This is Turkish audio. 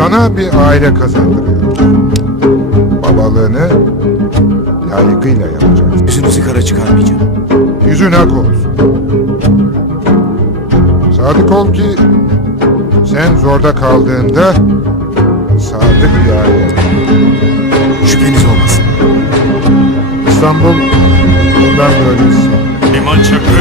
sana bir aile kazandırıyor. Babalığını layıkıyla yapacaksın. Yüzünüzü kara çıkarmayacağım. Yüzün ak olsun. Sadık ol ki sen zorda kaldığında sadık bir aile. Şüpheniz olmasın. İstanbul bundan böylesi. Şey. Liman Çakır,